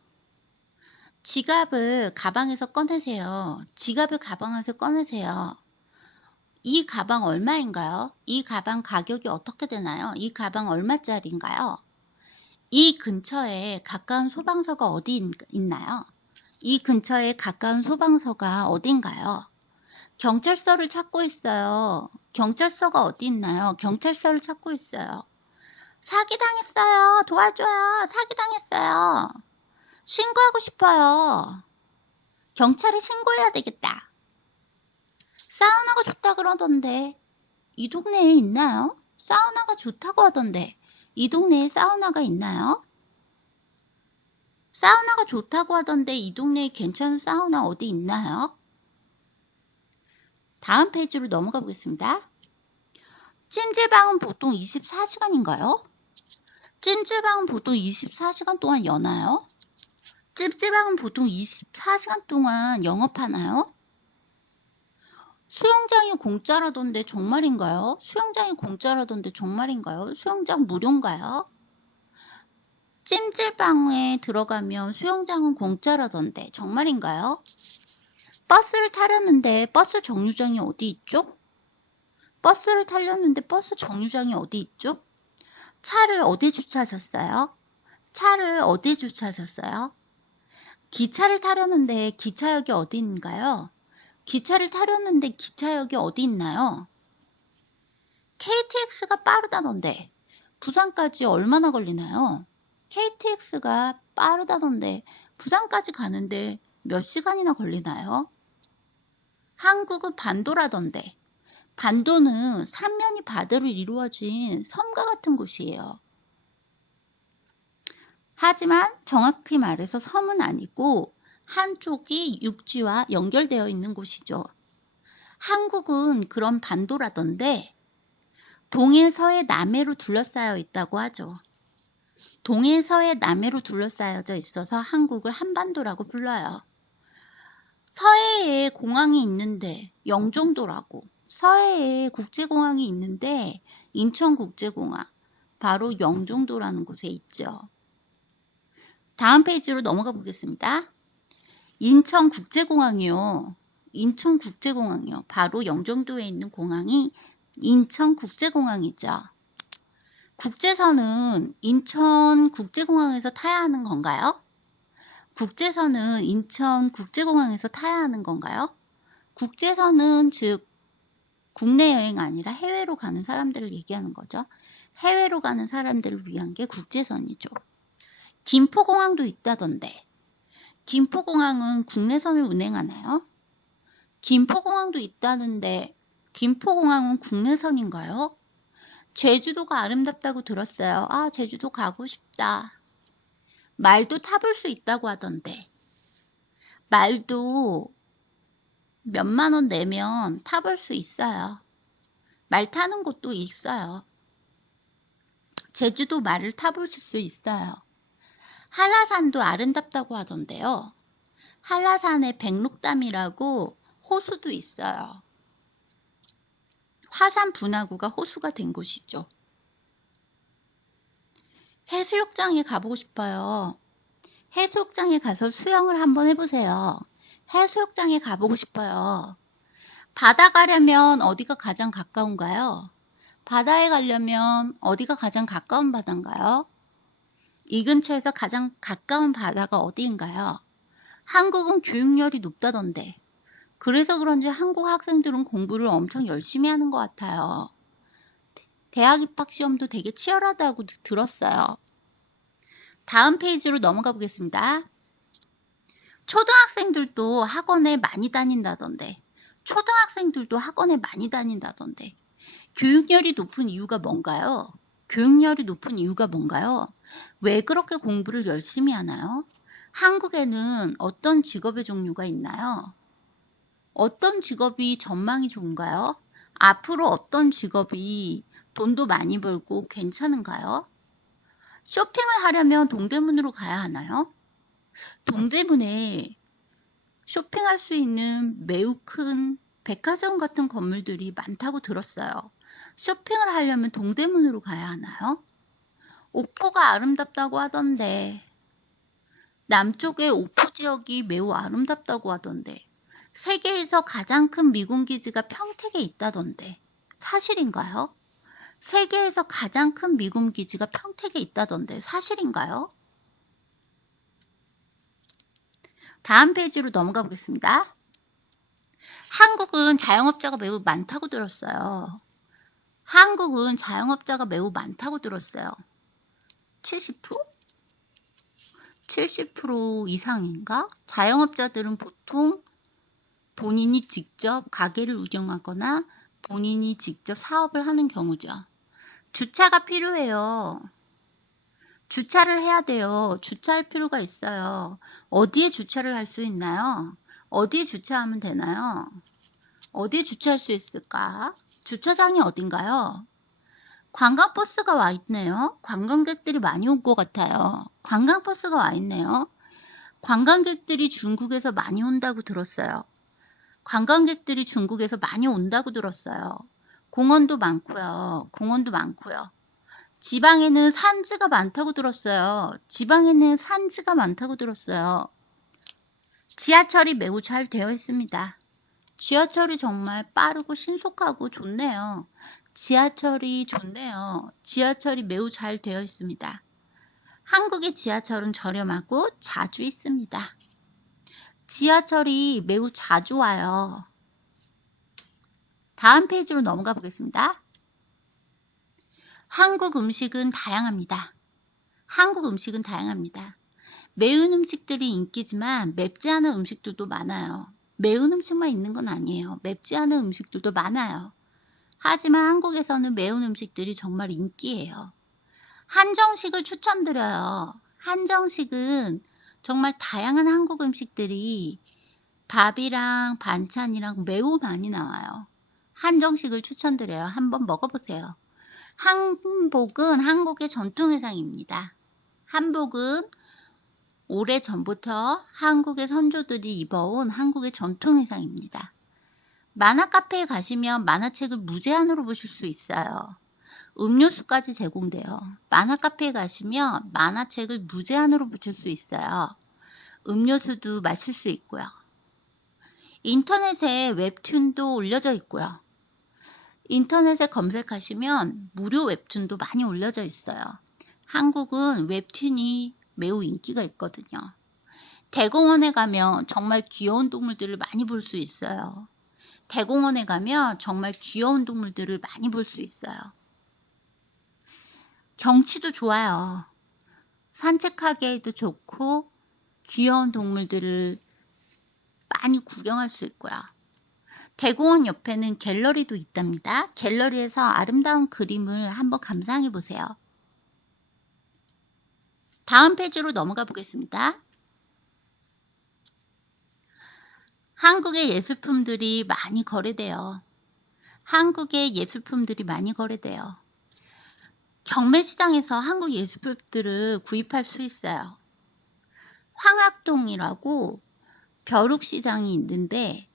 지갑을 가방에서 꺼내세요. 지갑을 가방에서 꺼내세요. 이 가방 얼마인가요? 이 가방 가격이 어떻게 되나요? 이 가방 얼마짜리인가요? 이 근처에 가까운 소방서가 어디 있나요? 이 근처에 가까운 소방서가 어딘가요? 경찰서를 찾고 있어요. 경찰서가 어디 있나요? 경찰서를 찾고 있어요. 사기당했어요. 도와줘요. 사기당했어요. 신고하고 싶어요. 경찰에 신고해야 되겠다. 사우나가 좋다 그러던데 이 동네에 있나요? 사우나가 좋다고 하던데 이 동네에 사우나가 있나요? 사우나가 좋다고 하던데 이 동네에 괜찮은 사우나 어디 있나요? 다음 페이지로 넘어가 보겠습니다. 찜질방은 보통 24시간인가요? 찜질방은 보통 24시간 동안 여나요? 찜질방은 보통 24시간 동안 영업하나요? 수영장이 공짜라던데 정말인가요? 수영장이 공짜라던데 정말인가요? 수영장 무료인가요? 찜질방에 들어가면 수영장은 공짜라던데 정말인가요? 버스를 타려는데 버스 정류장이 어디 있죠? 버스를 타려는데 버스 정류장이 어디 있죠? 차를 어디 주차하셨어요? 차를 어디 주차하셨어요? 기차를 타려는데 기차역이 어디 있는가요? 기차를 타려는데 기차역이 어디 있나요? KTX가 빠르다던데 부산까지 얼마나 걸리나요? KTX가 빠르다던데 부산까지 가는데 몇 시간이나 걸리나요? 한국은 반도라던데 반도는 삼면이 바다로 이루어진 섬과 같은 곳이에요. 하지만 정확히 말해서 섬은 아니고 한쪽이 육지와 연결되어 있는 곳이죠. 한국은 그런 반도라던데 동해, 서해, 남해로 둘러싸여 있다고 하죠. 동해, 서해, 남해로 둘러싸여져 있어서 한국을 한반도라고 불러요. 서해에 공항이 있는데 영종도라고, 서해에 국제공항이 있는데 인천국제공항, 바로 영종도라는 곳에 있죠. 다음 페이지로 넘어가 보겠습니다. 인천국제공항이요. 인천국제공항이요. 바로 영종도에 있는 공항이 인천국제공항이죠. 국제선은 인천국제공항에서 타야 하는 건가요? 국제선은 인천국제공항에서 타야 하는 건가요? 국제선은 즉 국내 여행 아니라 해외로 가는 사람들을 얘기하는 거죠. 해외로 가는 사람들을 위한 게 국제선이죠. 김포공항도 있다던데 김포공항은 국내선을 운행하나요? 김포공항도 있다는데 김포공항은 국내선인가요? 제주도가 아름답다고 들었어요. 아, 제주도 가고 싶다. 말도 타볼 수 있다고 하던데 말도 몇만 원 내면 타볼 수 있어요. 말 타는 곳도 있어요. 제주도 말을 타보실 수 있어요. 한라산도 아름답다고 하던데요. 한라산에 백록담이라고 호수도 있어요. 화산 분화구가 호수가 된 곳이죠. 해수욕장에 가보고 싶어요. 해수욕장에 가서 수영을 한번 해보세요. 해수욕장에 가보고 싶어요. 바다 가려면 어디가 가장 가까운가요? 바다에 가려면 어디가 가장 가까운 바다인가요? 이 근처에서 가장 가까운 바다가 어디인가요? 한국은 교육열이 높다던데 그래서 그런지 한국 학생들은 공부를 엄청 열심히 하는 것 같아요. 대학 입학 시험도 되게 치열하다고 들었어요. 다음 페이지로 넘어가 보겠습니다. 초등학생들도 학원에 많이 다닌다던데 초등학생들도 학원에 많이 다닌다던데 교육열이 높은 이유가 뭔가요? 교육열이 높은 이유가 뭔가요? 왜 그렇게 공부를 열심히 하나요? 한국에는 어떤 직업의 종류가 있나요? 어떤 직업이 전망이 좋은가요? 앞으로 어떤 직업이 돈도 많이 벌고 괜찮은가요? 쇼핑을 하려면 동대문으로 가야 하나요? 동대문에 쇼핑할 수 있는 매우 큰 백화점 같은 건물들이 많다고 들었어요. 쇼핑을 하려면 동대문으로 가야 하나요? 옥포가 아름답다고 하던데 남쪽의 옥포 지역이 매우 아름답다고 하던데 세계에서 가장 큰 미군 기지가 평택에 있다던데 사실인가요? 세계에서 가장 큰 미군 기지가 평택에 있다던데 사실인가요? 다음 페이지로 넘어가 보겠습니다. 한국은 자영업자가 매우 많다고 들었어요. 한국은 자영업자가 매우 많다고 들었어요. 70%? 70% 이상인가? 자영업자들은 보통 본인이 직접 가게를 운영하거나 본인이 직접 사업을 하는 경우죠. 주차가 필요해요. 주차를 해야 돼요. 주차할 필요가 있어요. 어디에 주차를 할 수 있나요? 어디에 주차하면 되나요? 어디에 주차할 수 있을까? 주차장이 어딘가요? 관광버스가 와 있네요. 관광객들이 많이 온 것 같아요. 관광버스가 와 있네요. 관광객들이 중국에서 많이 온다고 들었어요. 관광객들이 중국에서 많이 온다고 들었어요. 공원도 많고요. 공원도 많고요. 지방에는 산지가 많다고 들었어요. 지방에는 산지가 많다고 들었어요. 지하철이 매우 잘 되어 있습니다. 지하철이 정말 빠르고 신속하고 좋네요. 지하철이 좋네요. 지하철이 매우 잘 되어 있습니다. 한국의 지하철은 저렴하고 자주 있습니다. 지하철이 매우 자주 와요. 다음 페이지로 넘어가 보겠습니다. 한국 음식은 다양합니다. 한국 음식은 다양합니다. 매운 음식들이 인기지만 맵지 않은 음식들도 많아요. 매운 음식만 있는 건 아니에요. 맵지 않은 음식들도 많아요. 하지만 한국에서는 매운 음식들이 정말 인기예요. 한정식을 추천드려요. 한정식은 정말 다양한 한국 음식들이 밥이랑 반찬이랑 매우 많이 나와요. 한정식을 추천드려요. 한번 먹어보세요. 한복은 한국의 전통의상입니다. 한복은 오래전부터 한국의 선조들이 입어온 한국의 전통의상입니다. 만화카페에 가시면 만화책을 무제한으로 보실 수 있어요. 음료수까지 제공돼요. 만화카페에 가시면 만화책을 무제한으로 보실 수 있어요. 음료수도 마실 수 있고요. 인터넷에 웹툰도 올려져 있고요. 인터넷에 검색하시면 무료 웹툰도 많이 올려져 있어요. 한국은 웹툰이 매우 인기가 있거든요. 대공원에 가면 정말 귀여운 동물들을 많이 볼 수 있어요. 대공원에 가면 정말 귀여운 동물들을 많이 볼 수 있어요. 경치도 좋아요. 산책하기에도 좋고 귀여운 동물들을 많이 구경할 수 있고요. 대공원 옆에는 갤러리도 있답니다. 갤러리에서 아름다운 그림을 한번 감상해 보세요. 다음 페이지로 넘어가 보겠습니다. 한국의 예술품들이 많이 거래돼요. 한국의 예술품들이 많이 거래돼요. 경매시장에서 한국 예술품들을 구입할 수 있어요. 황학동이라고 벼룩시장이 있는데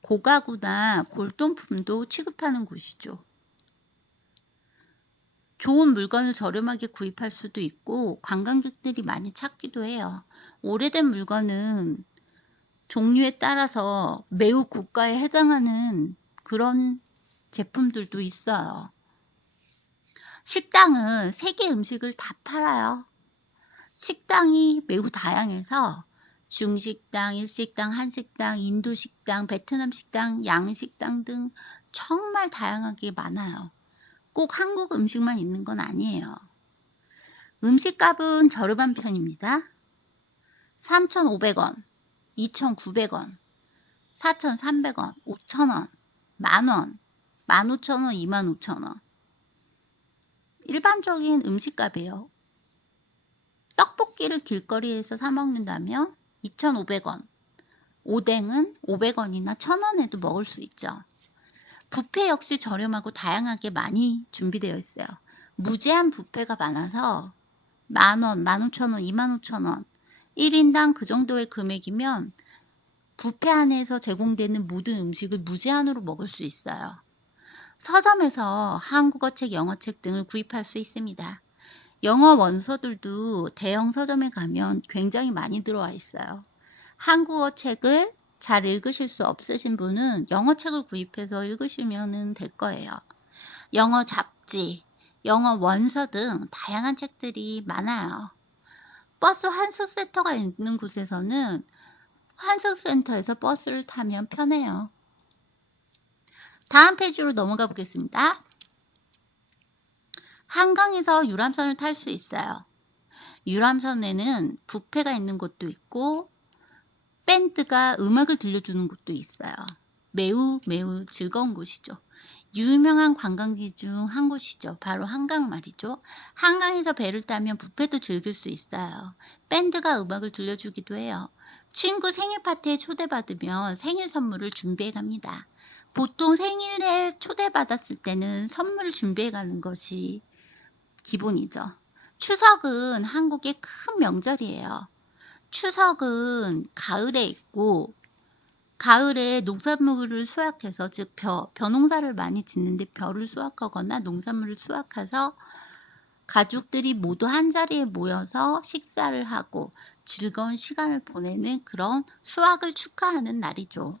고가구나 골동품도 취급하는 곳이죠. 좋은 물건을 저렴하게 구입할 수도 있고 관광객들이 많이 찾기도 해요. 오래된 물건은 종류에 따라서 매우 고가에 해당하는 그런 제품들도 있어요. 식당은 세계 음식을 다 팔아요. 식당이 매우 다양해서 중식당, 일식당, 한식당, 인도식당, 베트남식당, 양식당 등 정말 다양하게 많아요. 꼭 한국 음식만 있는 건 아니에요. 음식값은 저렴한 편입니다. 3,500원, 2,900원, 4,300원, 5,000원, 만원, 15,000원, 25,000원. 일반적인 음식값이에요. 떡볶이를 길거리에서 사 먹는다면 2,500원, 오뎅은 500원이나 1,000원에도 먹을 수 있죠. 뷔페 역시 저렴하고 다양하게 많이 준비되어 있어요. 무제한 뷔페가 많아서 만원, 15,000원, 25,000원 1인당 그 정도의 금액이면 뷔페 안에서 제공되는 모든 음식을 무제한으로 먹을 수 있어요. 서점에서 한국어 책, 영어 책 등을 구입할 수 있습니다. 영어 원서들도 대형 서점에 가면 굉장히 많이 들어와 있어요. 한국어 책을 잘 읽으실 수 없으신 분은 영어 책을 구입해서 읽으시면 될 거예요. 영어 잡지, 영어 원서 등 다양한 책들이 많아요. 버스 환승센터가 있는 곳에서는 환승센터에서 버스를 타면 편해요. 다음 페이지로 넘어가 보겠습니다. 한강에서 유람선을 탈 수 있어요. 유람선에는 뷔페가 있는 곳도 있고 밴드가 음악을 들려주는 곳도 있어요. 매우 즐거운 곳이죠. 유명한 관광지 중 한 곳이죠. 바로 한강 말이죠. 한강에서 배를 타면 뷔페도 즐길 수 있어요. 밴드가 음악을 들려주기도 해요. 친구 생일 파티에 초대받으면 생일 선물을 준비해 갑니다. 보통 생일에 초대받았을 때는 선물을 준비해 가는 것이 기본이죠. 추석은 한국의 큰 명절이에요. 추석은 가을에 있고 가을에 농산물을 수확해서 즉 벼농사를 많이 짓는데 벼를 수확하거나 농산물을 수확해서 가족들이 모두 한자리에 모여서 식사를 하고 즐거운 시간을 보내는 그런 수확을 축하하는 날이죠.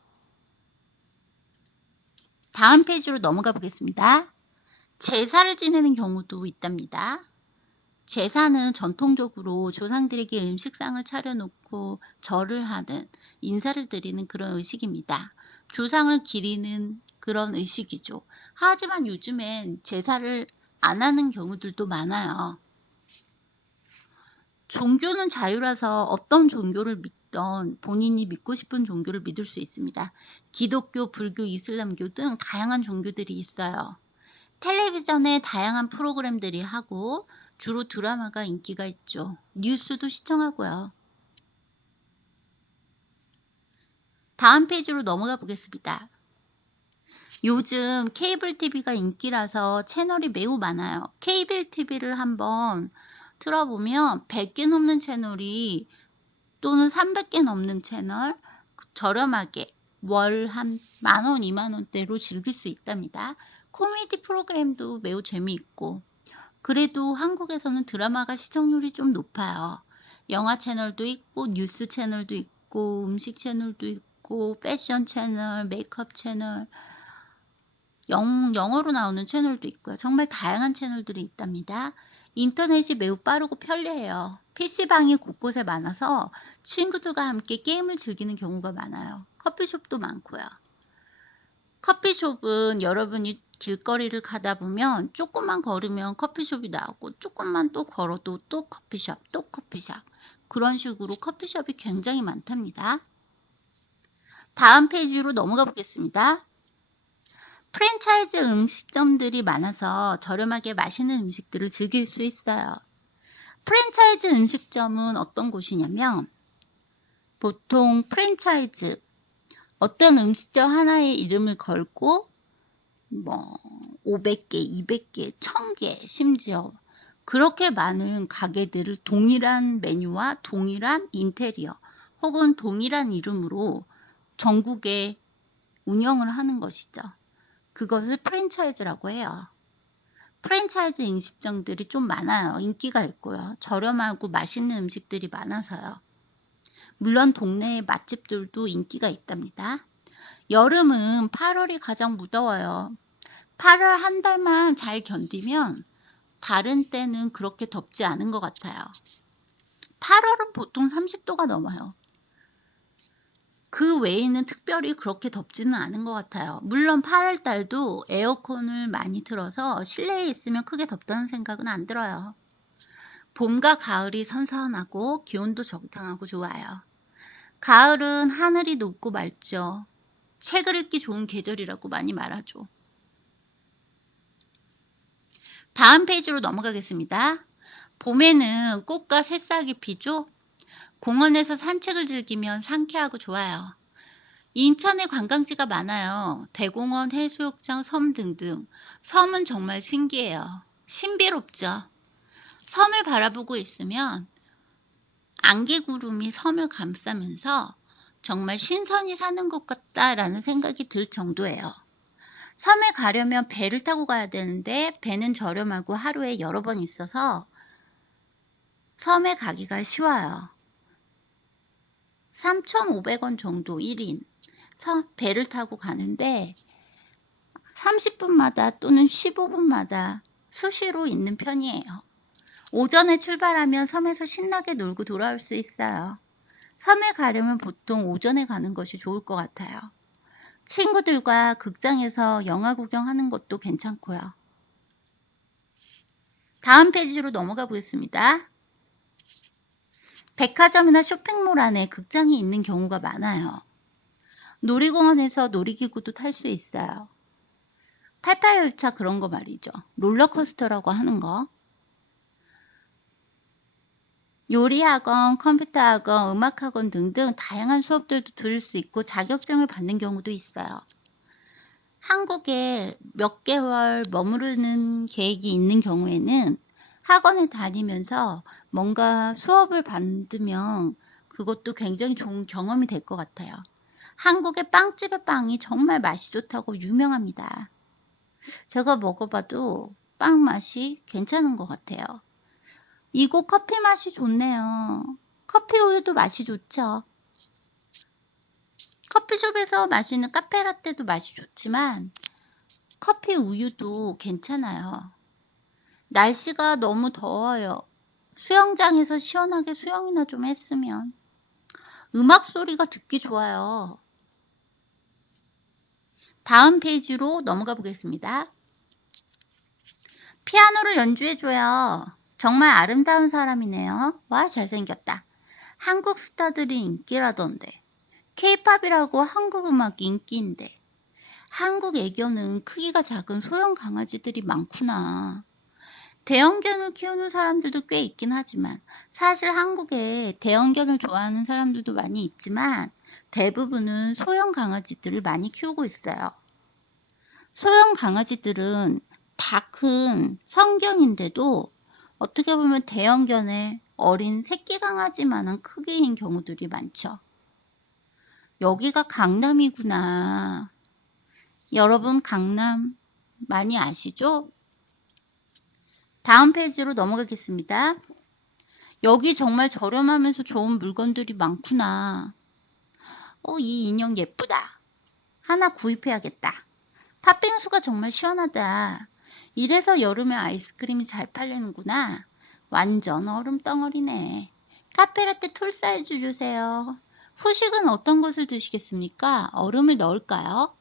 다음 페이지로 넘어가 보겠습니다. 제사를 지내는 경우도 있답니다. 제사는 전통적으로 조상들에게 음식상을 차려놓고 절을 하는, 인사를 드리는 그런 의식입니다. 조상을 기리는 그런 의식이죠. 하지만 요즘엔 제사를 안 하는 경우들도 많아요. 종교는 자유라서 어떤 종교를 믿던 본인이 믿고 싶은 종교를 믿을 수 있습니다. 기독교, 불교, 이슬람교 등 다양한 종교들이 있어요. 텔레비전에 다양한 프로그램들이 하고 주로 드라마가 인기가 있죠. 뉴스도 시청하고요. 다음 페이지로 넘어가 보겠습니다. 요즘 케이블 TV가 인기라서 채널이 매우 많아요. 케이블 TV를 한번 틀어보면 100개 넘는 채널이 또는 300개 넘는 채널 저렴하게 월 한 만원, 2만원대로 즐길 수 있답니다. 코미디 프로그램도 매우 재미있고 그래도 한국에서는 드라마가 시청률이 좀 높아요. 영화 채널도 있고 뉴스 채널도 있고 음식 채널도 있고 패션 채널, 메이크업 채널, 영어로 나오는 채널도 있고요. 정말 다양한 채널들이 있답니다. 인터넷이 매우 빠르고 편리해요. PC방이 곳곳에 많아서 친구들과 함께 게임을 즐기는 경우가 많아요. 커피숍도 많고요. 커피숍은 여러분이 길거리를 가다 보면 조금만 걸으면 커피숍이 나오고 조금만 또 걸어도 또 커피숍, 또 커피숍. 그런 식으로 커피숍이 굉장히 많답니다. 다음 페이지로 넘어가 보겠습니다. 프랜차이즈 음식점들이 많아서 저렴하게 맛있는 음식들을 즐길 수 있어요. 프랜차이즈 음식점은 어떤 곳이냐면 보통 프랜차이즈 어떤 음식점 하나의 이름을 걸고 500개, 200개, 1000개 심지어 그렇게 많은 가게들을 동일한 메뉴와 동일한 인테리어 혹은 동일한 이름으로 전국에 운영을 하는 것이죠. 그것을 프랜차이즈라고 해요. 프랜차이즈 음식점들이 좀 많아요. 인기가 있고요. 저렴하고 맛있는 음식들이 많아서요. 물론 동네의 맛집들도 인기가 있답니다. 여름은 8월이 가장 무더워요. 8월 한 달만 잘 견디면 다른 때는 그렇게 덥지 않은 것 같아요. 8월은 보통 30도가 넘어요. 그 외에는 특별히 그렇게 덥지는 않은 것 같아요. 물론 8월 달도 에어컨을 많이 틀어서 실내에 있으면 크게 덥다는 생각은 안 들어요. 봄과 가을이 선선하고 기온도 적당하고 좋아요. 가을은 하늘이 높고 맑죠. 책을 읽기 좋은 계절이라고 많이 말하죠. 다음 페이지로 넘어가겠습니다. 봄에는 꽃과 새싹이 피죠. 공원에서 산책을 즐기면 상쾌하고 좋아요. 인천에 관광지가 많아요. 대공원, 해수욕장, 섬 등등. 섬은 정말 신기해요. 신비롭죠. 섬을 바라보고 있으면 안개구름이 섬을 감싸면서 정말 신선히 사는 것 같다라는 생각이 들 정도예요. 섬에 가려면 배를 타고 가야 되는데 배는 저렴하고 하루에 여러 번 있어서 섬에 가기가 쉬워요. 3,500원 정도 1인 배를 타고 가는데 30분마다 또는 15분마다 수시로 있는 편이에요. 오전에 출발하면 섬에서 신나게 놀고 돌아올 수 있어요. 섬에 가려면 보통 오전에 가는 것이 좋을 것 같아요. 친구들과 극장에서 영화 구경하는 것도 괜찮고요. 다음 페이지로 넘어가 보겠습니다. 백화점이나 쇼핑몰 안에 극장이 있는 경우가 많아요. 놀이공원에서 놀이기구도 탈 수 있어요. 88열차 그런 거 말이죠. 롤러코스터라고 하는 거. 요리학원, 컴퓨터학원, 음악학원 등등 다양한 수업들도 들을 수 있고 자격증을 받는 경우도 있어요. 한국에 몇 개월 머무르는 계획이 있는 경우에는 학원을 다니면서 뭔가 수업을 받으면 그것도 굉장히 좋은 경험이 될 것 같아요. 한국의 빵집의 빵이 정말 맛이 좋다고 유명합니다. 제가 먹어봐도 빵 맛이 괜찮은 것 같아요. 이곳 커피 맛이 좋네요. 커피 우유도 맛이 좋죠. 커피숍에서 마시는 카페라떼도 맛이 좋지만 커피 우유도 괜찮아요. 날씨가 너무 더워요. 수영장에서 시원하게 수영이나 좀 했으면. 음악 소리가 듣기 좋아요. 다음 페이지로 넘어가 보겠습니다. 피아노를 연주해줘요. 정말 아름다운 사람이네요. 와, 잘생겼다. 한국 스타들이 인기라던데. 케이팝이라고 한국 음악이 인기인데. 한국 애견은 크기가 작은 소형 강아지들이 많구나. 대형견을 키우는 사람들도 꽤 있긴 하지만 사실 한국에 대형견을 좋아하는 사람들도 많이 있지만 대부분은 소형 강아지들을 많이 키우고 있어요. 소형 강아지들은 다 큰 성견인데도 어떻게 보면 대형견의 어린 새끼 강아지만한 크기인 경우들이 많죠. 여기가 강남이구나. 여러분 강남 많이 아시죠? 다음 페이지로 넘어가겠습니다. 여기 정말 저렴하면서 좋은 물건들이 많구나. 이 인형 예쁘다. 하나 구입해야겠다. 팥빙수가 정말 시원하다. 이래서 여름에 아이스크림이 잘 팔리는구나. 완전 얼음 덩어리네. 카페라떼 톨 사이즈 주세요. 후식은 어떤 것을 드시겠습니까? 얼음을 넣을까요?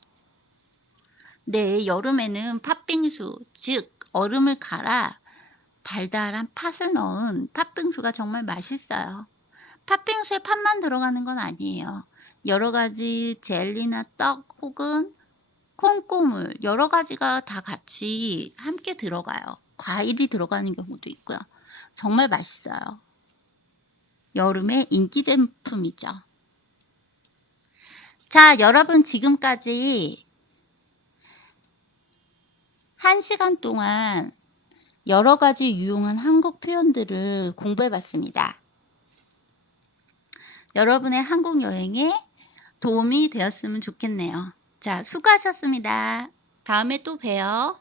네, 여름에는 팥빙수, 즉 얼음을 갈아 달달한 팥을 넣은 팥빙수가 정말 맛있어요. 팥빙수에 팥만 들어가는 건 아니에요. 여러 가지 젤리나 떡 혹은 콩고물 여러 가지가 다 같이 함께 들어가요. 과일이 들어가는 경우도 있고요. 정말 맛있어요. 여름의 인기 제품이죠. 자, 여러분 지금까지 1시간 동안 여러 가지 유용한 한국 표현들을 공부해 봤습니다. 여러분의 한국 여행에 도움이 되었으면 좋겠네요. 자, 수고하셨습니다. 다음에 또 봬요.